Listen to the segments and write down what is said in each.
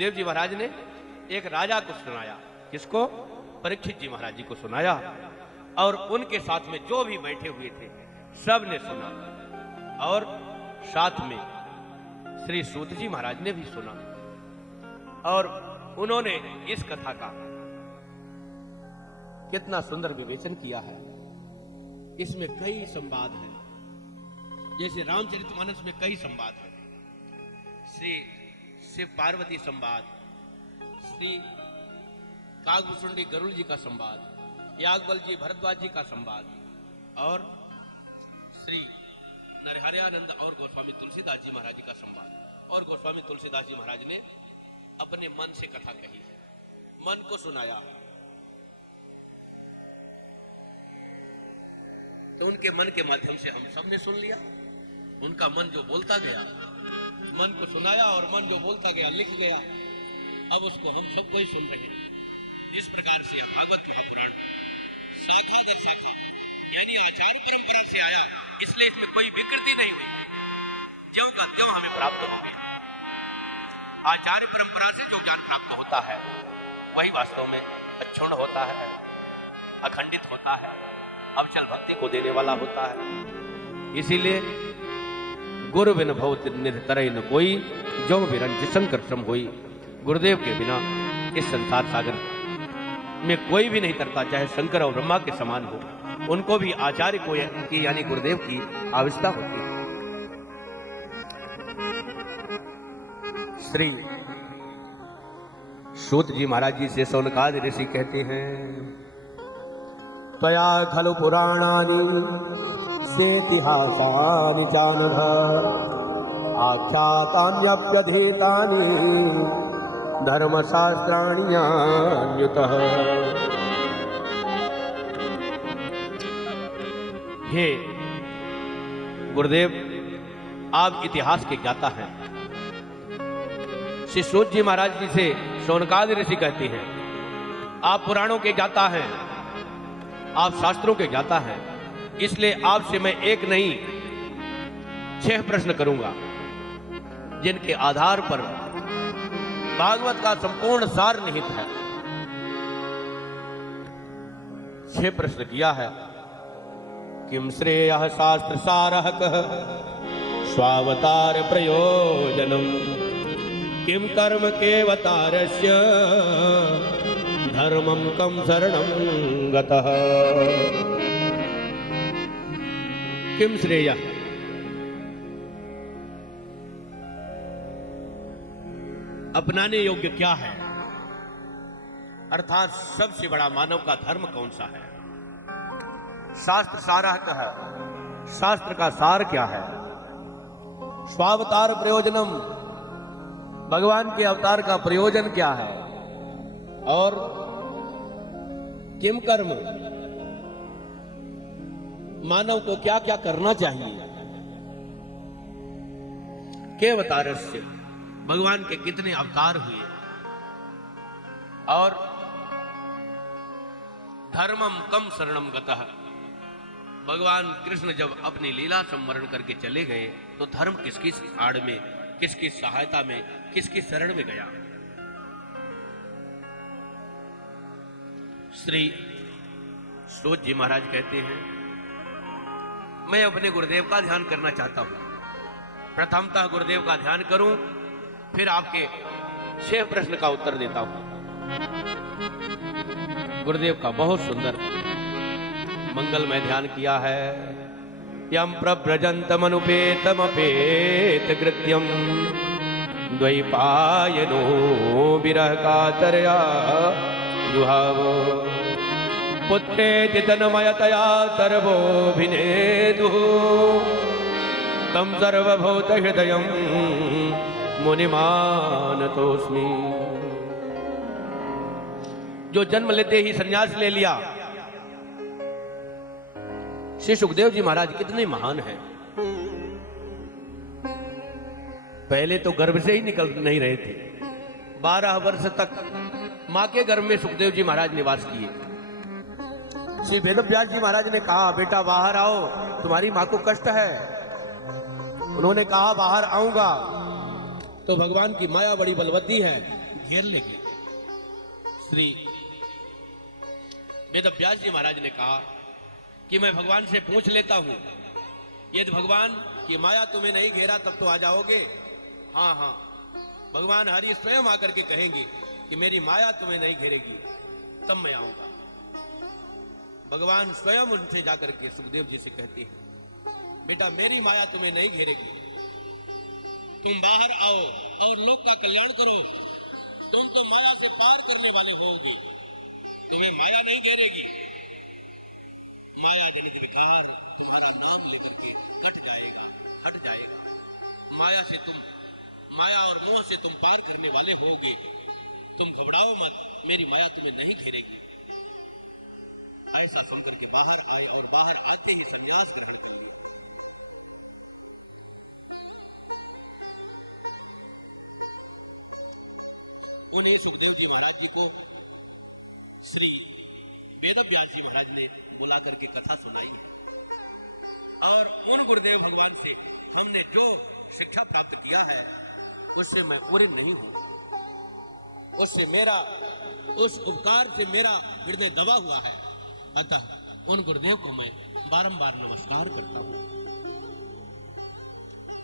सुखदेव जी महाराज ने एक राजा को सुनाया। किसको? परीक्षित जी महाराज जी को सुनाया। और उनके साथ में जो भी बैठे हुए थे सब ने सुना, और साथ में श्री सूत जी महाराज ने भी सुना। और उन्होंने इस कथा का कितना सुंदर विवेचन किया है। इसमें कई संवाद हैं, जैसे रामचरितमानस में कई संवाद हैं। श्री शिव पार्वती संवाद, श्री कागभूषुंडी गरुड़ जी का संवाद, याज्ञवल जी भरद्वाज जी का संवाद, और श्री नरहरयानंद और गोस्वामी तुलसीदास जी महाराज जी का संवाद। और गोस्वामी तुलसीदास जी महाराज ने अपने मन से कथा कही है, मन को सुनाया। तो उनके मन के माध्यम से हम सब ने सुन लिया। उनका मन जो बोलता गया, मन को सुनाया, और मन जो बोलता गया लिख गया। अब उसको हम सबको ही सुन रहे हैं। इस प्रकार से भागवत महापुराण शाखा दर शाखा यानी आचार परंपरा से आया, इसलिए इसमें कोई विकृति नहीं हुई, ज्यों का त्यों हमें प्राप्त हो गया। आचार्य परंपरा से जो ज्ञान प्राप्त होता है वही वास्तव में अक्षुण्ण होता है, अखंडित होता है, अवचल भक्ति को देने वाला होता है। इसीलिए गुरु बिन भव निरतरय न कोई, जो विरंज शंकर श्रम होई। गुरुदेव के बिना इस संसार सागर में कोई भी नहीं तरता, चाहे शंकर और ब्रह्मा के समान हो। उनको भी आचार्य को की यानी गुरुदेव की आवश्यकता होती है। श्री सूत जी महाराज जी से शौनकादि ऋषि कहते हैं, त्वया खलु पुराणानि सेतिहासानि चानघ आख्यातान्यप्यधीतानि धर्मशास्त्राणि यान्युतः। हे गुरुदेव, आप इतिहास के ज्ञाता हैं। श्री सूत जी महाराज जी से शौनकादि ऋषि कहते हैं, आप पुराणों के ज्ञाता हैं, आप शास्त्रों के ज्ञाता हैं। इसलिए आपसे मैं एक नहीं 6 प्रश्न करूंगा, जिनके आधार पर भागवत का संपूर्ण सार निहित है। 6 प्रश्न किया है। किम श्रेयः शास्त्र सारः कः स्वावतार प्रयोजनम, किम कर्म केवतारस्य धर्मम कम शरणं गतः। किम श्रेयः, अपनाने योग्य क्या है, अर्थात सबसे बड़ा मानव का धर्म कौन सा है। शास्त्र सारः है, शास्त्र का सार क्या है। स्वावतार प्रयोजनम, भगवान के अवतार का प्रयोजन क्या है। और किम कर्म, मानव को क्या क्या करना चाहिए। के अवतारस्य, भगवान के कितने अवतार हुए। और धर्मम कम शरणम गतः, भगवान कृष्ण जब अपनी लीला संवरण करके चले गए तो धर्म किसकी आड़ में, किसकी सहायता में, किसकी शरण में गया। श्री सूत जी महाराज कहते हैं, मैं अपने गुरुदेव का ध्यान करना चाहता हूं। प्रथमतः गुरुदेव का ध्यान करूं, फिर आपके 6 प्रश्न का उत्तर देता हूं। गुरुदेव का बहुत सुंदर मंगलमय ध्यान किया है। यम प्रव्रजन्तमनुपेतमपेत कृत्यम द्वैपायनो विरह कातरया जुहावो पुत्रेति तन्मयतया सर्वोऽभिनेदुः तं सर्वभूतहृदयं मुनिमानतोऽस्मि। जो जन्म लेते ही संन्यास ले लिया, श्री सुखदेव जी महाराज कितने महान हैं। पहले तो गर्भ से ही निकल नहीं रहे थे। 12 वर्ष तक मां के गर्भ में सुखदेव जी महाराज निवास किए। श्री वेदव्यास जी महाराज ने कहा, बेटा बाहर आओ, तुम्हारी मां को कष्ट है। उन्होंने कहा बाहर आऊंगा। तो भगवान की माया बड़ी बलवती है, घेर लेंगे। श्री वेदव्यास जी महाराज ने कहा कि मैं भगवान से पूछ लेता हूं, यदि भगवान की माया तुम्हें नहीं घेरा तब तो आ जाओगे? हाँ हाँ, भगवान हरि स्वयं आकर के कहेंगे कि मेरी माया तुम्हें नहीं घेरेगी तब मैं आऊंगा। भगवान स्वयं उनसे जाकर के सुखदेव जी से कहते हैं, बेटा मेरी माया तुम्हें नहीं घेरेगी, तुम बाहर आओ और लोक का कल्याण करो। तुम तो माया से पार करने वाले होगे, तुम्हें माया नहीं घेरेगी। माया जनित विकार तुम्हारा नाम लेकर के हट जाएगा। माया और मोह से तुम पार करने वाले होगे। तुम घबराओ मत, मेरी माया तुम्हें नहीं घेरेगी। ऐसा सुनकर के बाहर आए और बाहर आते ही संन्यास ग्रहण कर लिया। उन्हें सुखदेव जी महाराज जी को श्री वेदव्यास जी महाराज ने बुला करके कथा सुनाई और उन गुरुदेव भगवान से हमने जो शिक्षा प्राप्त किया है उससे मैं पूरी नहीं हूं, उससे मेरा उस उपकार से मेरा हृदय दबा हुआ है। अतः उन गुरुदेव को मैं बारंबार नमस्कार करता हूं।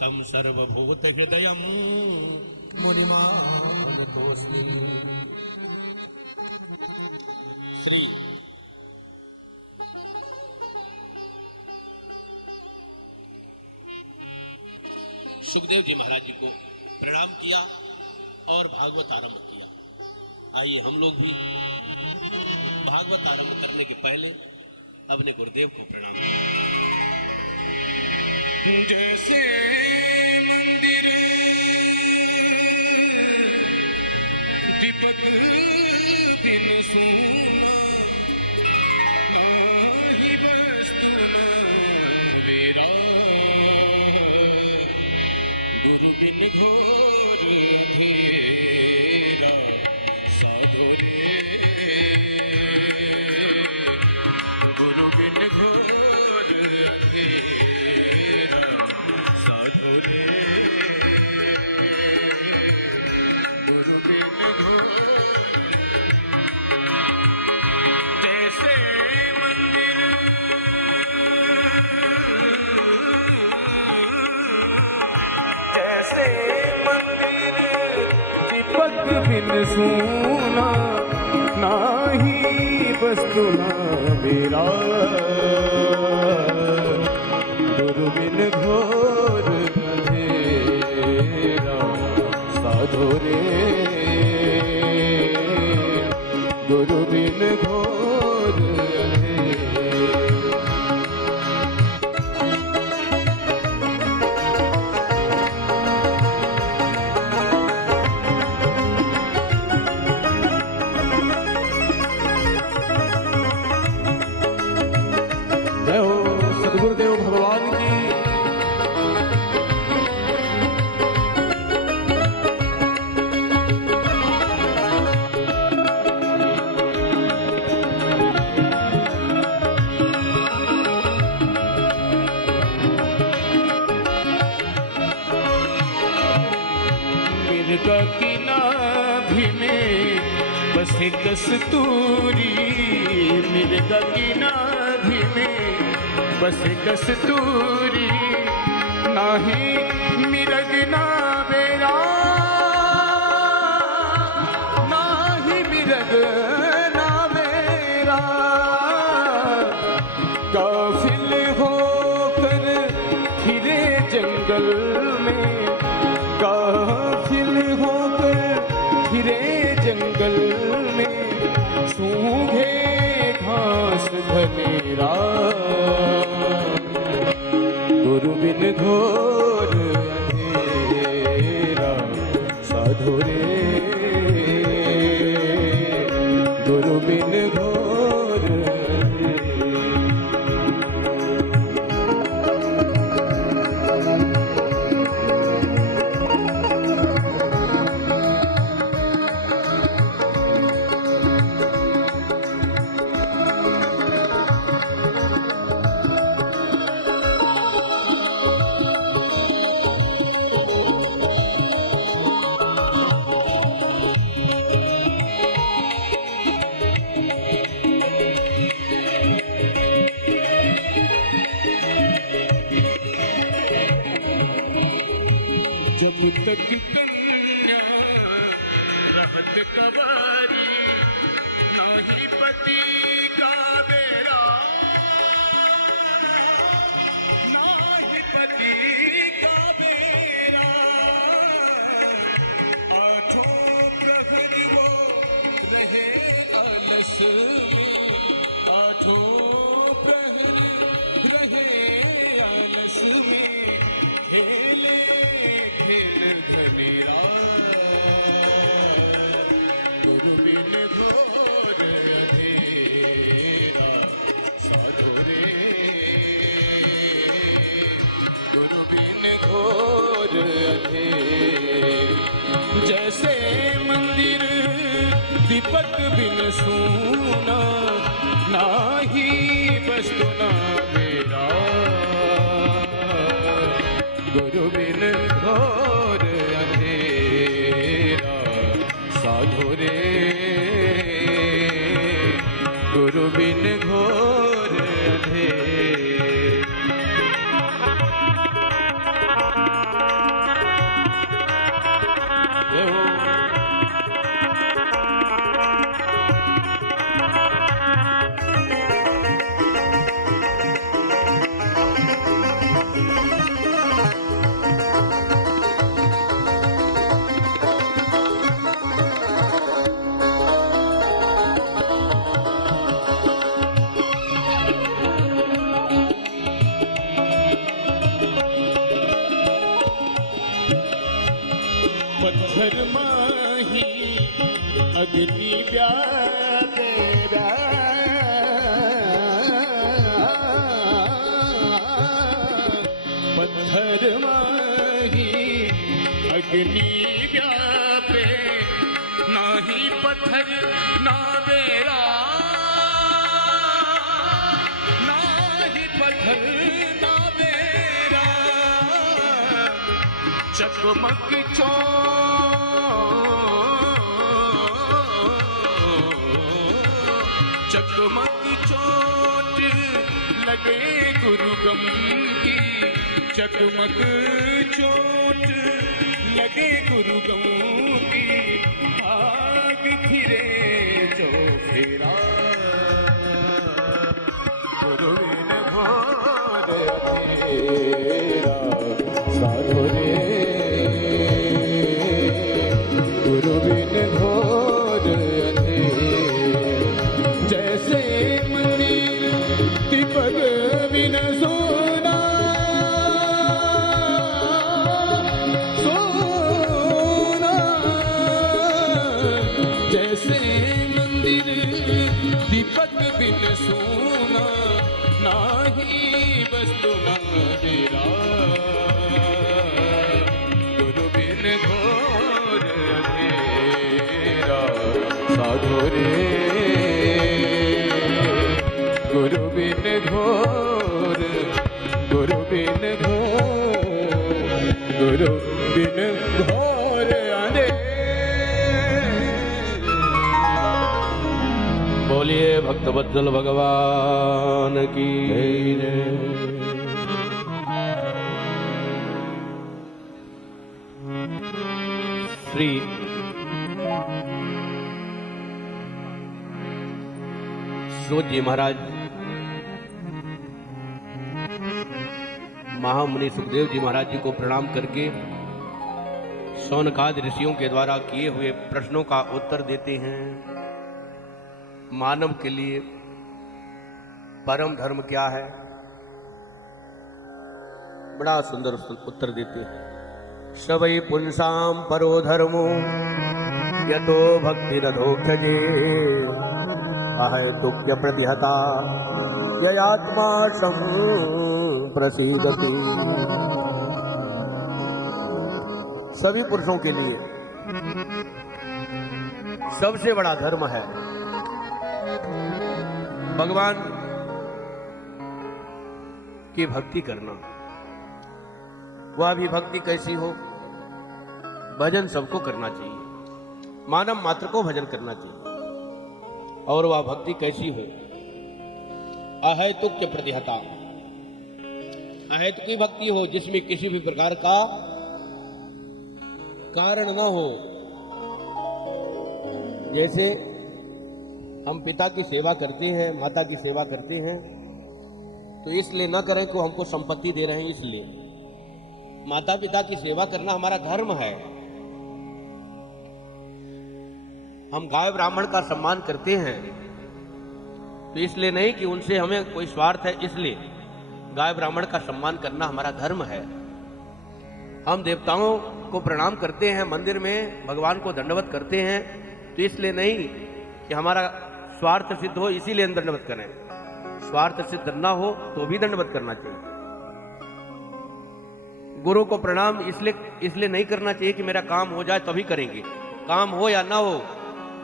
तम सर्वभूत हृदयं मुनिमानतोऽस्मि। श्री सुखदेव जी महाराज जी को प्रणाम किया और भागवत आरंभ किया। आइए हम लोग भी भागवत आरंभ करने के पहले अपने गुरुदेव को प्रणाम करें। जैसे मंदिर दीपक बिन सूना, नाही वस्तु न वेरा, गुरु बिन घोर अंधेरा, साधो रे गुरु बिन घोर अंधेरा, साधो रे गुरु बिन घोर। जैसे मंदिर दीपक बिन सूना, नाही वस्तु न वेरा, गुरु बिन घोर अंधेरा, साधो रे गुरु बिन घोर अंधेरा। जय हो सद्गुरुदेव भगवान की। मिर्गा की नाभि में बसे कस्तूरी, मिर्गा की नाभि में बसे कस्तूरी, नाही मिरग ना बेरा, नाही मिरग ना बेरा, काफिल होकर फिरे जंगल में, काफिल होकर फिरे जंगल में, सूंघे घास घनेरा, गुरु बिन घोर अंधेरा, साधो रे गुरु बिन घोर अंधेरा। मत कवारी नाही पति का बेरा, नाही पति का बेरा, आठों प्रहर वो रहे आलस में, आठों प्रहर रहे आलस में, खेले खेल धनेरा, गुरु बिन घोर अंधेरा, साधो रे गुरु बिन घोर अंधेर, जैसे मंदिर दीपक बिन सूना, नाही वस्तु ना मेरा, गुरु बिन घोर अंधेरा, साधो रे गुरु बिन घोर अंधेर। जय हो। पत्थर माही अग्नि व्यापेरा, पत्थर माही अग्नि व्यापे, नाही पत्थर ना बेरा, नाही पत्थर ना बेरा, चकमक चकमक चोट लगे गुरुगम की, चकमक चोट लगे गुरुगम की, आग फिरे जो फेरा, गुरु बिन घोर अंधेरा, साधो रे गुरु बिन घोर अंधेर, जैसे मंदिर दीपक बिन सोना, सोना, जैसे मंदिर दीपक बिन सोना, नाही वस्तु ना मेरा, गुरु बिन घोर अंधेरा, साधो रे गुरु बिन घोर, गुरु बिन घोर, गुरु बिन घोर अंधेर। बोलिए भक्तवत्सल भगवान की जय। श्री सूत जी महाराज महामुनि सुखदेव जी महाराज जी को प्रणाम करके शौनकादि ऋषियों के द्वारा किए हुए प्रश्नों का उत्तर देते हैं। मानव के लिए परम धर्म क्या है, बड़ा सुंदर उत्तर देते हैं। सबई पुंसाम परो धर्मो यतो भक्ति रधोक्षजे अहेतुक्य प्रतिहता ययात्मा प्रसीदति। सभी पुरुषों के लिए सबसे बड़ा धर्म है भगवान की भक्ति करना। वह भी भक्ति कैसी हो, भजन सबको करना चाहिए, मानव मात्र को भजन करना चाहिए। और वह भक्ति कैसी हो, अहेतुक प्रतिहता, अहेतुक की भक्ति हो जिसमें किसी भी प्रकार का कारण न हो, जैसे हम पिता की सेवा करते हैं, माता की सेवा करते हैं, तो इसलिए न करें कि वो हमको संपत्ति दे रहे हैं, इसलिए माता पिता की सेवा करना हमारा धर्म है। हम गाय ब्राह्मण का सम्मान करते हैं तो इसलिए नहीं कि उनसे हमें कोई स्वार्थ है, इसलिए गाय ब्राह्मण का सम्मान करना हमारा धर्म है। हम देवताओं को प्रणाम करते हैं, मंदिर में भगवान को दंडवत करते हैं, तो इसलिए नहीं कि हमारा स्वार्थ सिद्ध हो इसीलिए हम दंडवत करें। स्वार्थ सिद्ध ना हो तो भी दंडवत करना चाहिए। गुरु को प्रणाम इसलिए नहीं करना चाहिए कि मेरा काम हो जाए तभी करेंगे, काम हो या ना हो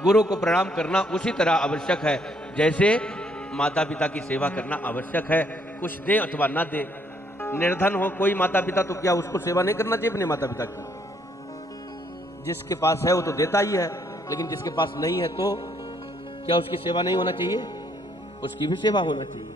गुरु को प्रणाम करना उसी तरह आवश्यक है जैसे माता पिता की सेवा करना आवश्यक है। कुछ दे अथवा ना दे, निर्धन हो कोई माता पिता तो क्या उसको सेवा नहीं करना चाहिए अपने माता पिता की? जिसके पास है वो तो देता ही है, लेकिन जिसके पास नहीं है तो क्या उसकी सेवा नहीं होना चाहिए? उसकी भी सेवा होना चाहिए।